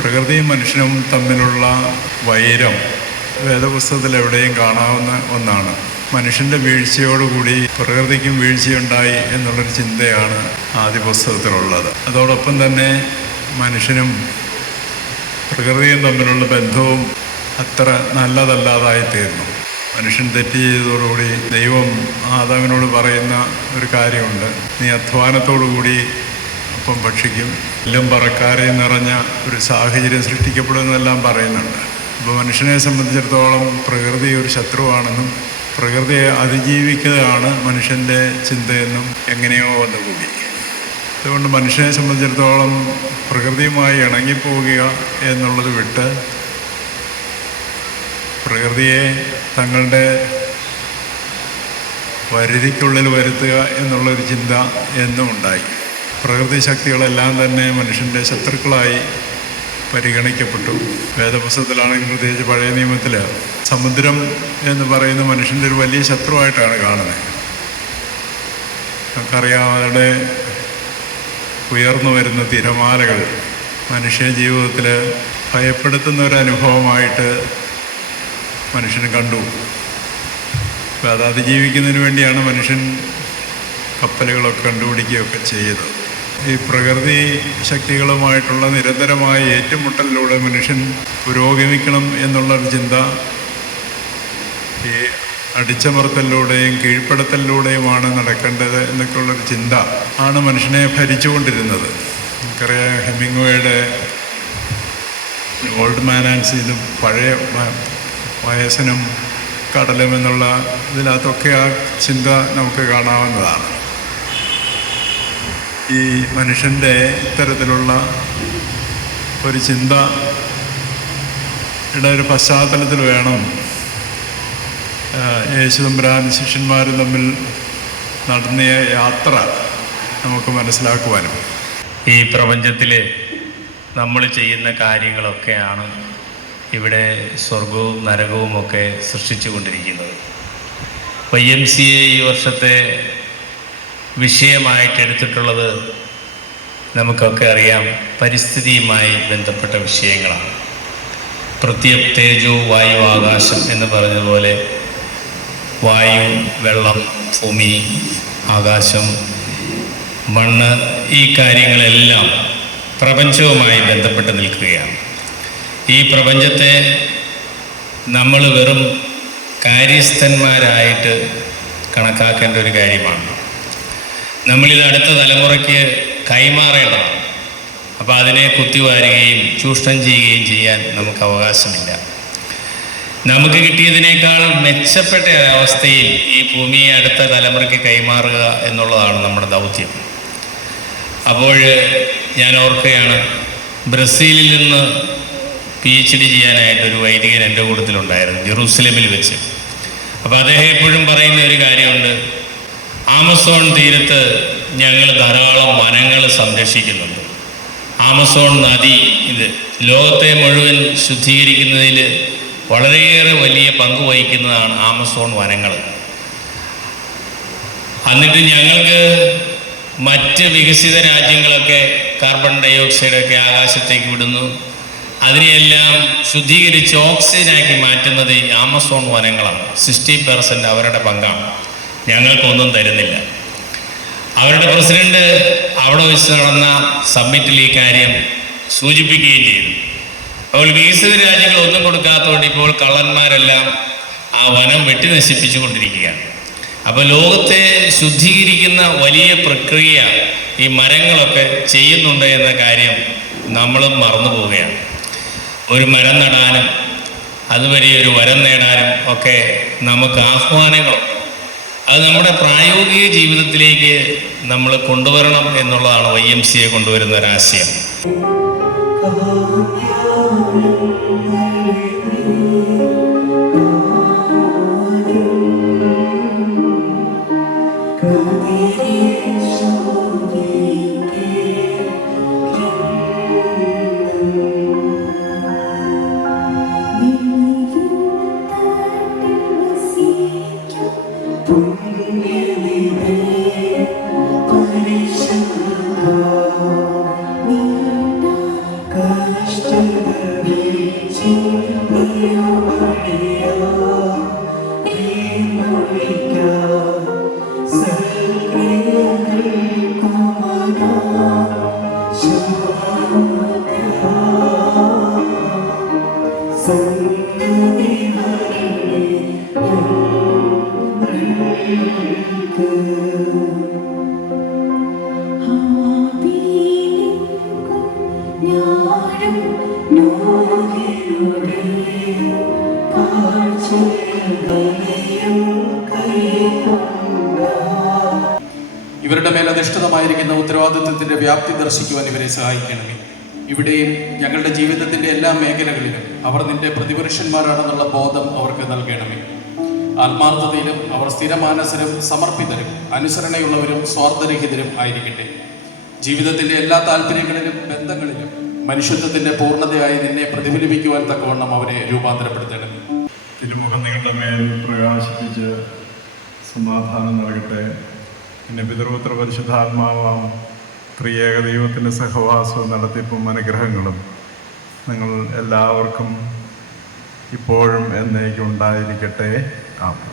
പ്രകൃതിയും മനുഷ്യനും തമ്മിലുള്ള വൈരം വേദപുസ്തകത്തിൽ എവിടെയും കാണാവുന്ന ഒന്നാണ്. മനുഷ്യന്റെ വീഴ്ചയോടുകൂടി പ്രകൃതിക്കും വീഴ്ചയുണ്ടായി എന്നുള്ളൊരു ചിന്തയാണ് ആദ്യ പുസ്തകത്തിലുള്ളത് അതോടൊപ്പം തന്നെ മനുഷ്യനും പ്രകൃതിയും തമ്മിലുള്ള ബന്ധവും അത്ര നല്ലതല്ലാതായി തീർന്നു. മനുഷ്യൻ തെറ്റ് ചെയ്തതോടുകൂടി ദൈവം ആദാവിനോട് പറയുന്ന ഒരു കാര്യമുണ്ട്. നീ അധ്വാനത്തോടുകൂടി അപ്പം ഭക്ഷിക്കും. എല്ലാം പറക്കാരെ നിറഞ്ഞ ഒരു സാഹചര്യം സൃഷ്ടിക്കപ്പെടുമെന്നെല്ലാം പറയുന്നുണ്ട്. അപ്പോൾ മനുഷ്യനെ സംബന്ധിച്ചിടത്തോളം പ്രകൃതി ഒരു ശത്രുവാണെന്നും പ്രകൃതിയെ അതിജീവിക്കുകയാണ് മനുഷ്യന്റെ ചിന്തയെന്നും എങ്ങനെയോ വന്നുകൂടി. അതുകൊണ്ട് മനുഷ്യനെ സംബന്ധിച്ചിടത്തോളം പ്രകൃതിയുമായി ഇണങ്ങിപ്പോവുക എന്നുള്ളത് വിട്ട് പ്രകൃതിയെ തങ്ങളുടെ പരിധിക്കുള്ളിൽ വരുത്തുക എന്നുള്ളൊരു ചിന്ത എന്നും ഉണ്ടായി. പ്രകൃതി ശക്തികളെല്ലാം തന്നെ മനുഷ്യന്റെ ശത്രുക്കളായി പരിഗണിക്കപ്പെട്ടു. വേദപുസ്തകത്തിലാണെങ്കിൽ പ്രത്യേകിച്ച് പഴയ നിയമത്തിൽ സമുദ്രം എന്ന് പറയുന്ന മനുഷ്യന്റെ ഒരു വലിയ ശത്രുവായിട്ടാണ് കാണുന്നത്. നമുക്കറിയാം അവരുടെ ഉയർന്നു വരുന്ന തിരമാലകൾ മനുഷ്യ ജീവിതത്തിൽ ഭയപ്പെടുത്തുന്ന ഒരു അനുഭവമായിട്ട് മനുഷ്യൻ കണ്ടു. അത് അതിജീവിക്കുന്നതിന് വേണ്ടിയാണ് മനുഷ്യൻ കപ്പലുകളൊക്കെ കണ്ടുപിടിക്കുകയൊക്കെ ചെയ്തത്. ഈ പ്രകൃതി ശക്തികളുമായിട്ടുള്ള നിരന്തരമായ ഏറ്റുമുട്ടലിലൂടെ മനുഷ്യൻ പുരോഗമിക്കണം എന്നുള്ളൊരു ചിന്ത ഈ അടിച്ചമർത്തലിലൂടെയും കീഴ്പ്പെടുത്തലിലൂടെയുമാണ് നടക്കേണ്ടത് എന്നൊക്കെയുള്ളൊരു ചിന്ത ആണ് മനുഷ്യനെ ഭരിച്ചുകൊണ്ടിരുന്നത്. നമുക്കറിയാം ഹെമിങ്വേയുടെ ഓൾഡ് സീനും പഴയ വയസ്സനും കടലും എന്നുള്ള ഇതിനകത്തൊക്കെ ആ ചിന്ത നമുക്ക് കാണാവുന്നതാണ്. ഈ മനുഷ്യന്റെ ഇത്തരത്തിലുള്ള ഒരു ചിന്ത ഒരു പശ്ചാത്തലത്തിൽ വേണം. യേശുദമ്പുരാൻ ശിഷ്യന്മാരും തമ്മിൽ നടന്നിയ യാത്ര നമുക്ക് മനസ്സിലാക്കുവാനും. ഈ പ്രപഞ്ചത്തിൽ നമ്മൾ ചെയ്യുന്ന കാര്യങ്ങളൊക്കെയാണ് ഇവിടെ സ്വർഗവും നരകവും ഒക്കെ സൃഷ്ടിച്ചു കൊണ്ടിരിക്കുന്നത്. വൈ എം സി എ ഈ വർഷത്തെ വിഷയമായിട്ട് എടുത്തിട്ടുള്ളത് നമുക്കൊക്കെ അറിയാം. പരിസ്ഥിതിയുമായി ബന്ധപ്പെട്ട വിഷയങ്ങളാണ്. പ്രത്യേക തേജോ വായു ആകാശം എന്ന് പറഞ്ഞതുപോലെ വായു വെള്ളം ഭൂമി ആകാശം മണ്ണ് ഈ കാര്യങ്ങളെല്ലാം പ്രപഞ്ചവുമായി ബന്ധപ്പെട്ട് നിൽക്കുകയാണ്. ഈ പ്രപഞ്ചത്തെ നമ്മൾ വെറും കാര്യസ്ഥന്മാരായിട്ട് കണക്കാക്കേണ്ട ഒരു കാര്യമാണ്. നമ്മളിത് അടുത്ത തലമുറയ്ക്ക് കൈമാറേണ്ടതാണ്. അപ്പോൾ അതിനെ കുത്തിവാരുകയും ചൂഷണം ചെയ്യുകയും ചെയ്യാൻ നമുക്ക് അവകാശമില്ല. നമുക്ക് കിട്ടിയതിനേക്കാൾ മെച്ചപ്പെട്ട അവസ്ഥയിൽ ഈ ഭൂമിയെ അടുത്ത തലമുറയ്ക്ക് കൈമാറുക എന്നുള്ളതാണ് നമ്മുടെ ദൗത്യം. അപ്പോൾ ഞാൻ ഓർക്കുകയാണ് ബ്രസീലിൽ നിന്ന് പി എച്ച് ഡി ചെയ്യാനായിട്ട് ഒരു വൈദികൻ എന്റെ കൂട്ടത്തിലുണ്ടായിരുന്നു ജെറൂസലമിൽ വെച്ച്. അപ്പോൾ അദ്ദേഹം എപ്പോഴും പറയുന്ന ഒരു കാര്യമുണ്ട് ആമസോൺ തീരത്ത് ഞങ്ങൾ ധാരാളം വനങ്ങൾ സംരക്ഷിക്കുന്നുണ്ട്. ആമസോൺ നദി ഇത് ലോകത്തെ മുഴുവൻ ശുദ്ധീകരിക്കുന്നതിൽ വളരെയേറെ വലിയ പങ്ക് വഹിക്കുന്നതാണ് ആമസോൺ വനങ്ങൾ. എന്നിട്ട് ഞങ്ങൾക്ക് മറ്റ് വികസിത രാജ്യങ്ങളൊക്കെ കാർബൺ ഡൈ ഓക്സൈഡൊക്കെ ആകാശത്തേക്ക് വിടുന്നു. അതിനെയെല്ലാം ശുദ്ധീകരിച്ച് ഓക്സിജനാക്കി മാറ്റുന്നത് ആമസോൺ വനങ്ങളാണ്. സിക്സ്റ്റി പെർസെന്റ് അവരുടെ പങ്കാണ്. ഞങ്ങൾക്കൊന്നും തരുന്നില്ല. അവരുടെ പ്രസിഡന്റ് അവിടെ വെച്ച് നടന്ന സമ്മിറ്റിൽ ഈ കാര്യം സൂചിപ്പിക്കുകയും ചെയ്തു. അപ്പോൾ വികസിത രാജ്യങ്ങൾ ഒന്നും കൊടുക്കാത്തതുകൊണ്ട് ഇപ്പോൾ കള്ളന്മാരെല്ലാം ആ വനം വെട്ടി നശിപ്പിച്ചു കൊണ്ടിരിക്കുകയാണ് അപ്പോൾ ലോകത്തെ ശുദ്ധീകരിക്കുന്ന വലിയ പ്രക്രിയ ഈ മരങ്ങളൊക്കെ ചെയ്യുന്നുണ്ട് എന്ന കാര്യം നമ്മളും മറന്നു പോവുകയാണ്. ഒരു മരം നടാനും അതുവരെ ഒരു വരം നേടാനും ഒക്കെ നമുക്ക് ആഹ്വാനങ്ങളുണ്ട് അത് നമ്മുടെ പ്രായോഗിക ജീവിതത്തിലേക്ക് നമ്മൾ കൊണ്ടുവരണം എന്നുള്ളതാണ് വൈ എം സിയെ കൊണ്ടുവരുന്ന ഒരാശയം കഷ്ട ഇവരുടെ മേൽ അധിഷ്ഠിതമായിരിക്കുന്ന ഉത്തരവാദിത്വത്തിന്റെ വ്യാപ്തി ദർശിക്കുവാൻ ഇവരെ സഹായിക്കണമേ. ഇവിടെയും ഞങ്ങളുടെ ജീവിതത്തിന്റെ എല്ലാ മേഖലകളിലും അവർ നിന്റെ പ്രതിപുരുഷന്മാരാണെന്നുള്ള ബോധം അവർക്ക് നൽകണമേ. ആത്മാർത്ഥതയിലും അവർ സ്ഥിരമാനസരും സമർപ്പിതരും അനുസരണയുള്ളവരും സ്വാർത്ഥരഹിതരും ആയിരിക്കട്ടെ. ജീവിതത്തിന്റെ എല്ലാ താല്പര്യങ്ങളിലും ബന്ധങ്ങളിലും മനുഷ്യത്വത്തിന്റെ പൂർണതയായി നിന്നെ പ്രതിഫലിപ്പിക്കുവാൻ തക്കവണ്ണം അവരെ രൂപാന്തരപ്പെടുത്തേണ്ടത്. തിരുമുഖം നിങ്ങളുടെ മേൽ പ്രകാശിപ്പിച്ച് സമാധാനം നൽകട്ടെ. പിന്നെ പിതൃപുത്ര പരിശുദ്ധാത്മാവാം ത്രിയേക ദൈവത്തിന്റെ സഹവാസവും നടത്തിപ്പും അനുഗ്രഹങ്ങളും നിങ്ങൾ എല്ലാവർക്കും ഇപ്പോഴും എന്നേക്കും ഉണ്ടായിരിക്കട്ടെ up.